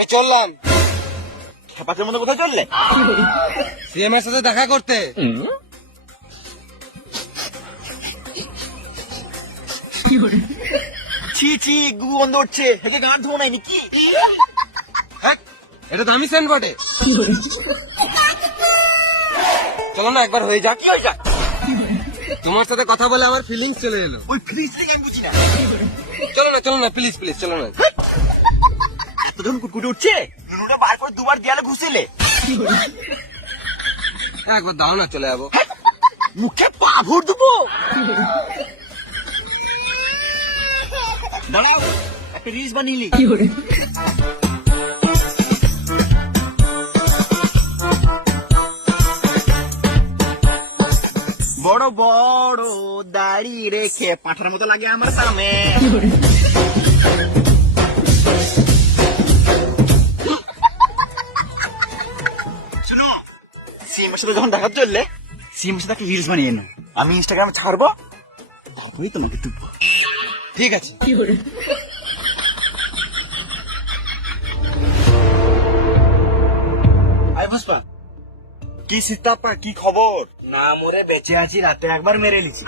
আমি চললাম খেপাতের মধ্যে কোথায় চললে? সিএম এর সাথে দেখা করতে। ছি ছি, গু গন্ধ উঠছে, হেঁকে গান ধোয়া নাই নাকি? হ্যাঁ, এটা তো আমি সেন্ড বটে। চলো না একবার হয়ে যাক। কি হয়ে যাক? তোমার সাথে কথা বলে আমার ফিলিংস চলে এলো। ওই ফ্রিজ থেকে আমি বুঝি না। চলো না প্লিজ প্লিজ চলো না। এতজন কুটকুটে উঠছে, লুডুটা বার করে দুবার দেয়ালে ঘুষেলে। একবার দাও না, চলে যাবো। মুখে পা ভর দেবো। দাঁড়াও, একটা রিলস বানিয়ে নি। বড় বড় দাড়ি রেখে পাঁঠার মতো লাগে আমার সামনে। শুনো, সিএমের সাথে যখন দেখা চললে, সিএমের সাথে একটা রিলস বানিয়ে নো। আমি ইনস্টাগ্রামে ছাড়বো, তারপরেই তোমাকে তুলবো। ঠিক আছে। আয় পুষ্পা, কি সীতাপ্পা, কি খবর? না মরে বেঁচে আছি, রাতে একবার মেরে নিছি।